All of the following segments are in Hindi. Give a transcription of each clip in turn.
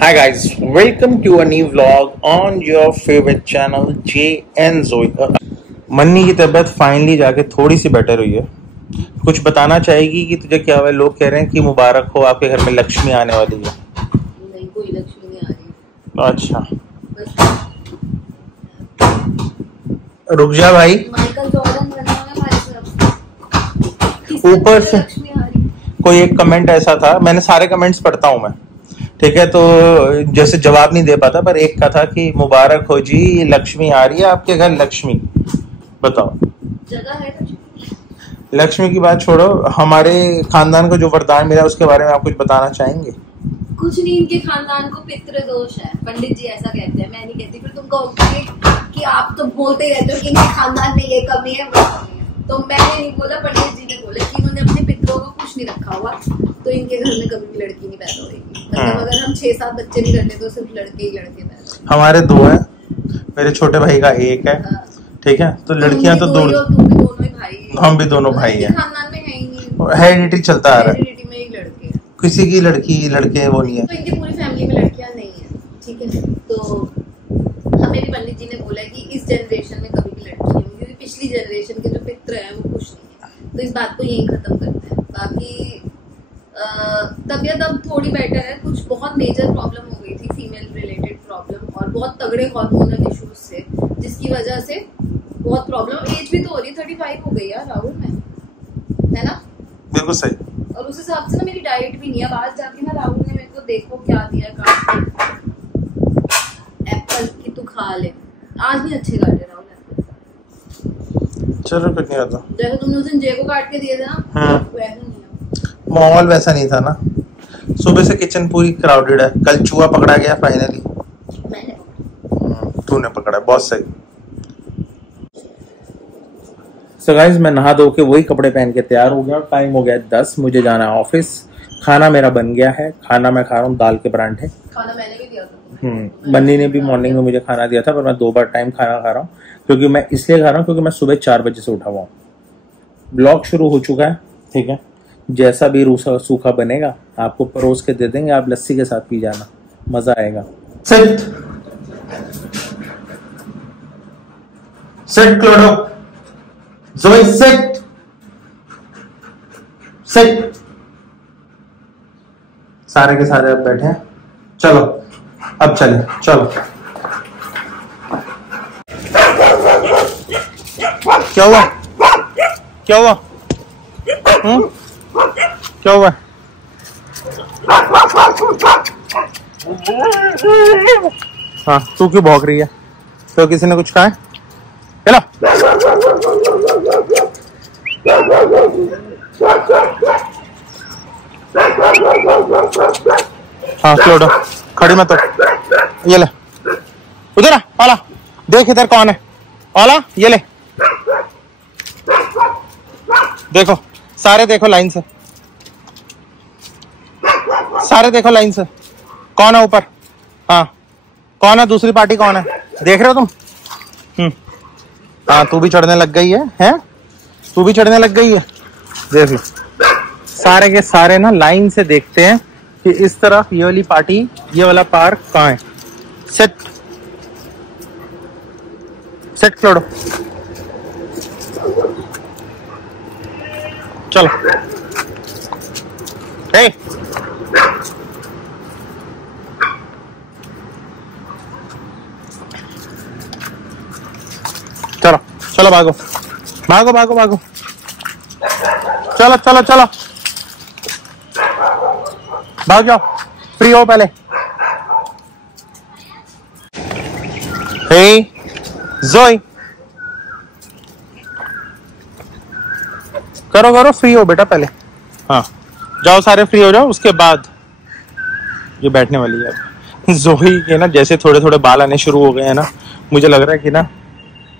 Hi guys, welcome to a new vlog on your favorite channel Jay and Zoe. मन्नी की तबीयत फाइनली जाके थोड़ी सी बेटर हुई है। कुछ बताना चाहेगी कि तुझे क्या हुआ? लोग कह रहे हैं कि मुबारक हो, आपके घर में लक्ष्मी आने वाली है। नहीं, कोई लक्ष्मी नहीं आ रही। अच्छा, रुक जा भाई। माइकल जॉर्डन बना है हमारी तरफ। ऊपर से लक्ष्मी आ रही। कोई एक कमेंट ऐसा था, मैंने सारे कमेंट्स पढ़ता हूँ मैं, ठीक है, तो जैसे जवाब नहीं दे पाता, पर एक का था कि मुबारक हो जी, लक्ष्मी आ रही है आपके घर। लक्ष्मी बताओ, जगह है लक्ष्मी की बात छोड़ो, हमारे खानदान को जो वरदान मिला उसके बारे में आप कुछ बताना चाहेंगे? कुछ नहीं, इनके खानदान को पितृ दोष है, पंडित जी ऐसा कहते हैं, मैं नहीं कहती। फिर तुम कहोगे कि आप तो बोलते ही रहते हो कि इनके खानदान में ये कमी है वो कमी है, तो मैंने नहीं बोला, पंडित जी ने बोला कि इन्होंने अपने पितरों को कुछ नहीं रखा हुआ, तो इनके घर में कभी भी लड़की नहीं पैदा होगी। मतलब अगर हम 6-7 बच्चे नहीं करते तो सिर्फ लड़के ही लड़के पैदा। हमारे 2 है, मेरे छोटे भाई का 1 है, ठीक है, तो लड़कियां तो दूर। तुम भी दोनों ही भाई, हम भी दोनों भाई हैं। खानदान में है ही नहीं, हेरिडिटी चलता आ रहा है, हेरिडिटी में ही लड़के हैं, किसी की लड़की लड़के वो नहीं है। तो इनकी पूरी फैमिली में लड़कियां नहीं है, ठीक है। तो हमें भी पंडित जी ने बोला कि इस जनरेशन में कभी भी लड़की नहीं होगी, क्योंकि पिछली जनरेशन के जो पितृ हैं वो खुश नहीं है, तो इस बात को यही खत्म करते हैं। बाकी तबीयत अब थोड़ी बेटर है। कुछ बहुत मेजर प्रॉब्लम हो गई थी, फीमेल रिलेटेड प्रॉब्लम, और बहुत तगड़े हार्मोनल इश्यूज से, जिसकी वजह से बहुत प्रॉब्लम। एज भी तो हो रही, 35 हो गई यार राहुल में, है ना? बिल्कुल सही। और उस हिसाब से ना मेरी डाइट भी नहीं है। आज जाके ना राहुल ने मेरे को देखो क्या दिया, काट एप्पल की तू खा ले। आज नहीं अच्छे काटे राहुल एप्पल। चलो कुछ नहीं होता, जैसे तुमने उस दिन जे को काट के दिए थे ना, वैसे नहीं है। माहौल वैसा नहीं था ना। सुबह से किचन पूरी क्राउडेड है। कल चूहा पकड़ा गया फाइनली। मैंने तूने पकड़ा, बहुत सही। So guys, मैं नहा धो के वही कपड़े पहन के तैयार हो गया। टाइम हो गया 10, मुझे जाना है ऑफिस। खाना मेरा बन गया है। खाना मैं खा रहा हूँ दाल के परांठे। खाना मैंने भी दिया था। बन्नी ने भी मॉर्निंग में मुझे खाना दिया था, पर मैं 2 बार टाइम खाना खा रहा हूँ, क्योंकि मैं इसलिए खा रहा हूँ क्योंकि मैं सुबह 4 बजे से उठा हुआ हूँ। ब्लॉग शुरू हो चुका है, ठीक है। जैसा भी रूसा सूखा बनेगा आपको परोस के दे देंगे, आप लस्सी के साथ पी जाना, मजा आएगा। सिट सिट क्लोडो, जोई सिट सिट। सारे के सारे अब बैठे हैं, चलो अब चले, चलो। क्या हुआ, क्या हुआ? क्या हुआ? हाँ, तू क्यों भौंक रही है? तो किसी ने कुछ कहा है? चलो। हाँ क्लोडो, खड़ी मत हो। ये ले, उधर आ ओला, देख इधर कौन है। ओला ये ले, देखो सारे, देखो लाइन से, सारे देखो लाइन से, कौन है ऊपर? हाँ कौन है? दूसरी पार्टी कौन है? देख रहे हो तुम? हाँ तू भी चढ़ने लग गई है, हैं? तू भी चढ़ने लग गई है। देख लो, सारे के सारे ना लाइन से देखते हैं कि इस तरफ ये वाली पार्टी, ये वाला पार्क कहाँ है। सेट सेट क्लोडो, चलो। हे चलो चलो, भागो भागो भागो भागो, चलो चलो चलो, भाग जाओ, फ्री हो पहले। हे जोई, करो करो, फ्री हो बेटा पहले। हाँ जाओ, सारे फ्री हो जाओ, उसके बाद ये बैठने वाली है। जोई के ना जैसे थोड़े थोड़े बाल आने शुरू हो गए हैं ना, मुझे लग रहा है कि ना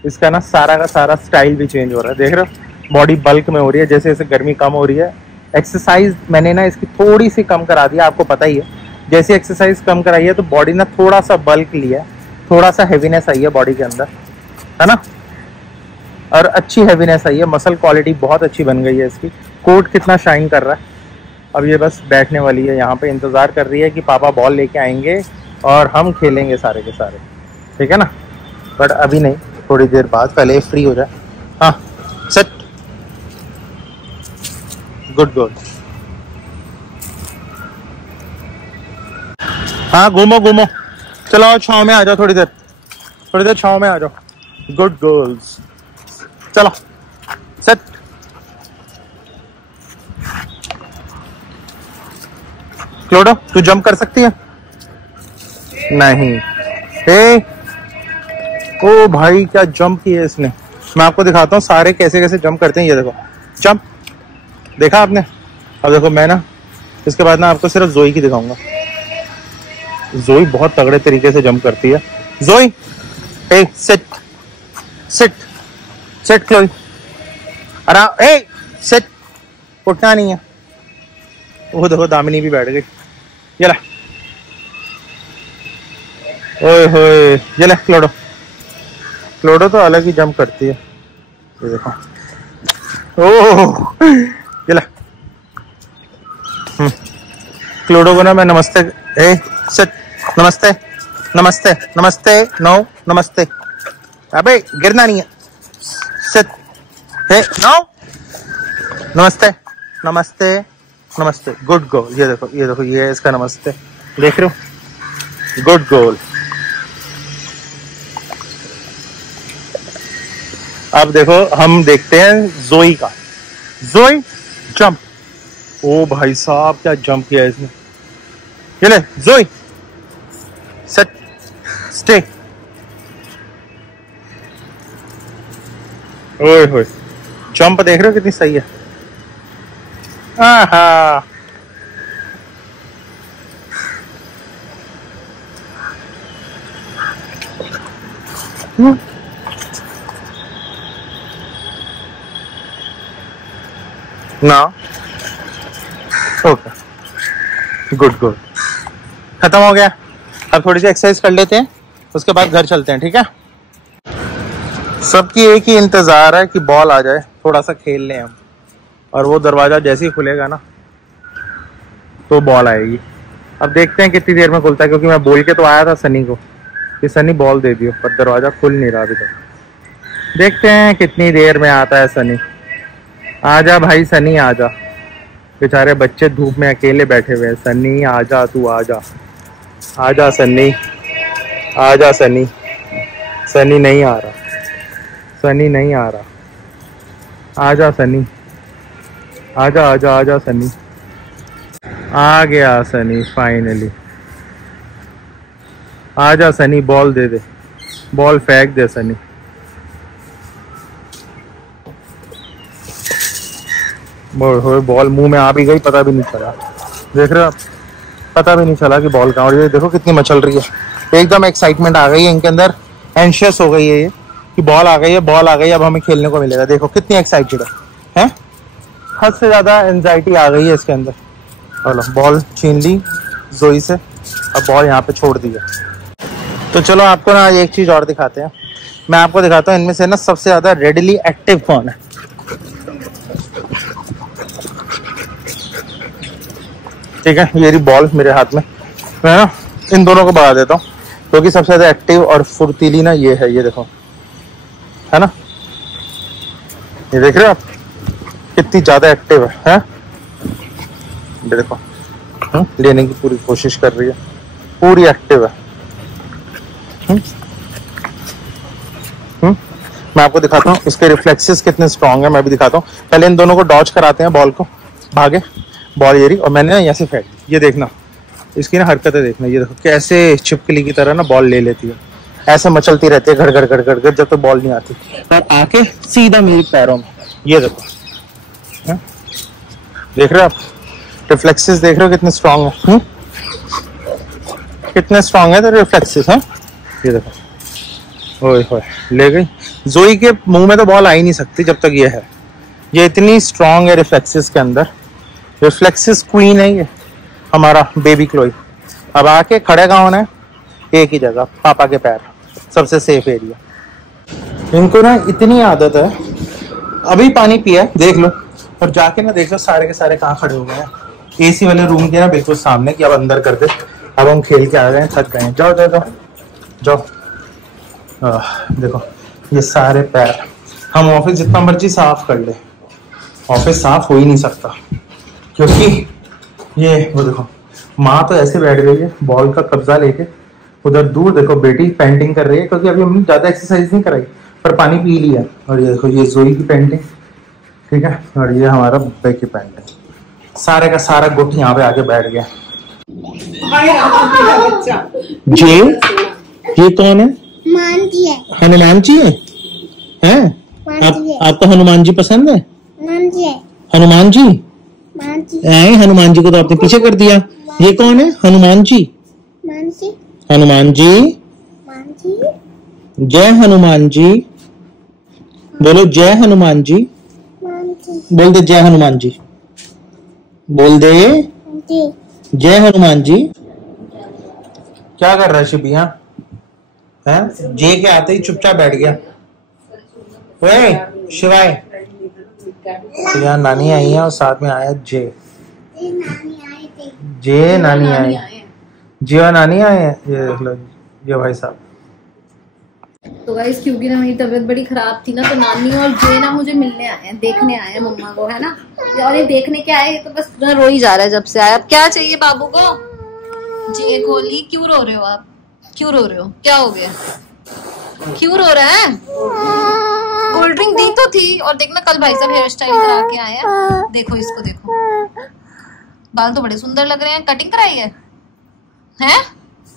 इसका ना सारा का सारा स्टाइल भी चेंज हो रहा है। देख रहे हो, बॉडी बल्क में हो रही है, जैसे जैसे गर्मी कम हो रही है। एक्सरसाइज मैंने ना इसकी थोड़ी सी कम करा दी, आपको पता ही है। जैसे एक्सरसाइज कम कराई है तो बॉडी ना थोड़ा सा बल्क लिया, थोड़ा सा हेवीनेस आई है बॉडी के अंदर, है ना। और अच्छी हेवीनेस आई है, मसल क्वालिटी बहुत अच्छी बन गई है इसकी। कोट कितना शाइन कर रहा है, अब ये बस बैठने वाली है यहाँ पे, इंतज़ार कर रही है कि पापा बॉल लेके आएंगे और हम खेलेंगे सारे के सारे, ठीक है ना। बट अभी नहीं, थोड़ी देर बाद, पहले फ्री हो जाए। हाँ सेट, गुड गर्ल। हाँ घूमो घूमो, चलो आओ छाँव में आ जाओ, थोड़ी देर छाँव में आ जाओ। गुड गर्ल्स, चलो सेट। क्लोडो तू जंप कर सकती है? नहीं। हे ओ भाई क्या जंप किया इसने। मैं आपको दिखाता हूँ सारे कैसे कैसे जंप करते हैं। ये देखो जंप, देखा आपने? अब देखो मैं ना इसके बाद ना आपको सिर्फ जोई की दिखाऊंगा। जोई बहुत तगड़े तरीके से जंप करती है। जोई ए सिट सिट सिट, क्लोई अरे ए सिट, उठना नहीं है। वो देखो दामिनी भी बैठ गई। ये ला, ओए होए, ये ले क्लोडो। क्लोडो तो अलग ही जंप करती है, ये देखो। ओह ये ला। क्लोडो को ना मैं नमस्ते, ए सिट, नमस्ते नमस्ते नमस्ते, नो नमस्ते, अबे गिरना नहीं है, सिट, ए नो, नमस्ते नमस्ते नमस्ते, गुड गोल। ये देखो ये देखो, ये है इसका नमस्ते, देख रहे हो, गुड गोल। अब देखो हम देखते हैं जोई का। जोई जंप, ओ भाई साहब क्या जंप किया इसने। ये ले जोई, सेट, स्टे। ओए होए, जंप देख रहे हो कितनी सही है। आहा, ना ओके, गुड गुड, खत्म हो गया। अब थोड़ी सी एक्सरसाइज कर लेते हैं, उसके बाद घर चलते हैं, ठीक है। सबकी एक ही इंतजार है कि बॉल आ जाए, थोड़ा सा खेल लें हम। और वो दरवाजा जैसे ही खुलेगा ना तो बॉल आएगी। अब देखते हैं कितनी देर में खुलता है, क्योंकि मैं बोल के तो आया था सनी को कि सनी बॉल दे दियो, पर दरवाजा खुल नहीं रहा अभी तक। देखते हैं कितनी देर में आता है सनी। आजा भाई सनी आजा, बेचारे बच्चे धूप में अकेले बैठे हुए हैं। सनी आजा, तू आजा, आजा सनी, आजा सनी। सनी नहीं आ रहा, सनी नहीं आ रहा, आजा सनी, आजा आजा आजा सनी। आ गया सनी फाइनली, आजा सनी, बॉल दे दे, बॉल फेंक दे सनी। बॉल मुंह में आ भी गई, पता भी नहीं चला। देख रहे हो आप, पता भी नहीं चला कि बॉल कहाँ। और ये देखो कितनी मचल रही है, एकदम एक्साइटमेंट आ गई है इनके अंदर, एंशियस हो गई है ये कि बॉल आ गई है, बॉल आ गई, अब हमें खेलने को मिलेगा। देखो कितनी एक्साइटेड है, हद से ज्यादा एंजाइटी आ गई है इसके अंदर। चलो बॉल छीन ली जोई से, अब बॉल यहाँ पे छोड़ दी है। तो चलो आपको ना एक चीज और दिखाते हैं। मैं आपको दिखाता हूँ इनमें से ना सबसे ज्यादा रेडिली एक्टिव कौन है। ठीक है, ये रही बॉल मेरे हाथ में, मैं ना इन दोनों को बढ़ा देता हूँ, क्योंकि सबसे ज्यादा एक्टिव और फुर्तीली ना ये है। ये देखो, है ना, ये देख रहे हो आप कितनी ज्यादा एक्टिव है? ये देखो, लेने की पूरी कोशिश कर रही है, पूरी एक्टिव है। मैं आपको दिखाता हूँ इसके रिफ्लेक्सेस कितने स्ट्रांग है, मैं भी दिखाता हूँ। पहले इन दोनों को डॉज कराते हैं बॉल को, भागे बॉल ये रही, और मैंने ना यहाँ से फेंक, ये देखना इसकी ना हरकतें देखना। ये देखो कैसे छिपकली की तरह ना बॉल ले लेती है, ऐसे मचलती रहती है घर घर घर घर घर, जब तक बॉल नहीं आती, तब आके सीधा मेरे पैरों में। ये देखो, देख रहे हो आप रिफ्लेक्सेस, देख रहे हो कितने स्ट्रांग है, कितने स्ट्रांग है तो रिफ्लेक्सेस है। ये देखो, ओए होए, ले गई। जोई के मुंह में तो बॉल आ ही नहीं सकती जब तक ये है, ये इतनी स्ट्रांग है रिफ्लेक्सेस के अंदर। रिफ्लेक्सेस क्वीन है ये हमारा बेबी क्लोई। अब आके खड़े कहाँ होना है, एक ही जगह, पापा के पैर, सबसे सेफ एरिया। इनको ना इतनी आदत है, अभी पानी पिया देख लो, और जाके ना देख लो सारे के सारे कहाँ खड़े हो गए हैं। एसी वाले रूम के ना बिल्कुल सामने कि अब अंदर कर दे। अब हम खेल के आ गए हैं, थक गए हैं। जाओ जाओ जाओ जाओ। देखो ये सारे पैर, हम ऑफिस जितना मर्जी साफ कर ले, ऑफिस साफ हो ही नहीं सकता, क्योंकि ये वो देखो माँ तो ऐसे बैठ गई है बॉल का कब्जा लेके। उधर दूर देखो बेटी पेंटिंग कर रही है, क्योंकि अभी हमने ज्यादा एक्सरसाइज नहीं कराई पर पानी पी लिया। और ये देखो ये जोई की पेंटिंग, ठीक है, और ये हमारा बुब्बे की पेंटिंग। सारे का सारा गुट यहाँ पे आके बैठ गया। जी ये कौन है? हनुमान जी है। हनुमान जी है? हैं? आपको हनुमान जी पसंद है? हनुमान जी है। हनुमान जी? हनुमान जी को तो आपने पीछे कर दिया। ये कौन है? हनुमान जी। हनुमान जी, जय हनुमान जी। बोलो जय हनुमान जी। बोल दे जय हनुमान जी। बोल दे जय हनुमान जी। क्या कर रहा है शिबिया? हैं? जे के आते ही चुपचाप बैठ गया। ओए शिवाय, तो यहाँ नानी आई है और साथ में आया जे। जे नानी आई, जी और नानी आए हैं। ये देख लो, ये भाई साहब। तो गाइस क्योंकि ना मेरी तबीयत बड़ी खराब थी ना, तो नानी और जे ना मुझे मिलने आए हैं, देखने आए हैं मम्मा को, है ना। और ये देखने के आए तो बस रो ही जा रहा है जब से आया। अब क्या चाहिए बाबू को? जे गोली, क्यों रो रहे हो आप? क्यों रो रहे हो? क्या हो गया? क्यों रो रहा है? कोल्ड ड्रिंक दी तो थी। और देखना कल भाई साहब हेयर स्टाइल करा के आए हैं, देखो इसको देखो, बाल तो बड़े सुंदर लग रहे हैं। कटिंग कराई है?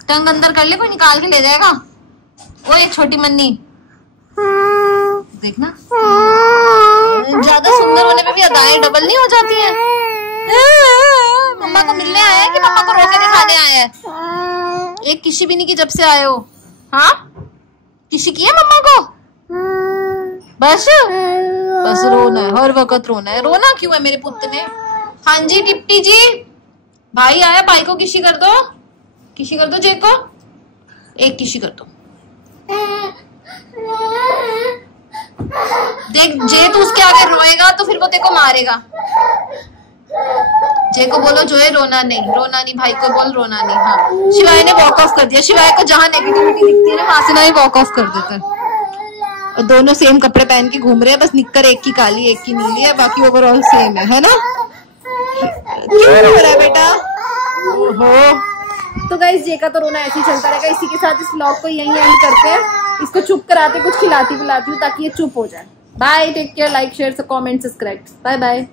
टंग अंदर कर ले, कोई निकाल के ले जाएगा। वो ये छोटी मन्नी देखना, ज्यादा सुंदर होने पे भी अदाएं डबल नहीं हो जाती हैं। मम्मा को मिलने आए हैं कि मम्मा को रोके दिखाने आए हैं? एक किसी भी नहीं की जब से आए हो। हाँ किसी की है मम्मा को? बस बस रोना है, हर वक्त रोना है। रोना क्यों है मेरे पुत्र ने? हाँ जी टिप्टी जी, भाई आया, भाई को किसी कर दो, किसी कर दो जे को, एक किसी कर दो। देख जे तू उसके आगे रोएगा तो फिर वो तेरे को मारेगा। जे को बोलो जो है रोना नहीं, रोना नहीं, भाई को बोल रोना नहीं। हाँ शिवाय ने वॉक ऑफ कर दिया। शिवाय को जहाँ नेगेटिविटी दिखती है ना वहां से ना ही वॉक ऑफ कर देता है। और दोनों सेम कपड़े पहन के घूम रहे हैं, बस निक्कर एक की काली एक की नीली है, बाकी ओवरऑल सेम है ना। क्यों रो रहा है बेटा? ओहो। तो गाइस जे का तो रोना ऐसे ही चलता रहेगा। इसी के साथ इस व्लॉग को यहीं एंड करते हैं। इसको चुप कराते, कुछ खिलाती पिलाती हूँ ताकि ये चुप हो जाए। Bye, take care, like share comment subscribe, bye bye.